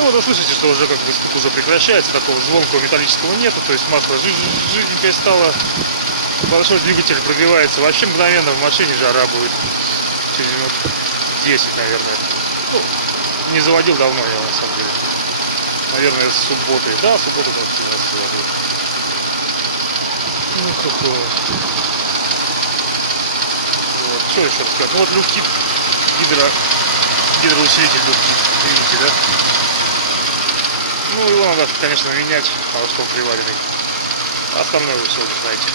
Ну вот вы слышите, что уже как бы стук уже прекращается, такого звонкого металлического нету, то есть масло жизненькое стало, большой двигатель прогревается, вообще мгновенно в машине жара будет, через минут 10, наверное. Ну, не заводил давно я, на самом деле. Наверное, с субботы. Да, в субботу тоже сильно заводил. Вот. Что еще рассказать? Ну вот люфтит, гидроусилитель люфтит, видите, да? Ну его надо, конечно, менять, потому что он приваренный. Остальное вы все уже знаете.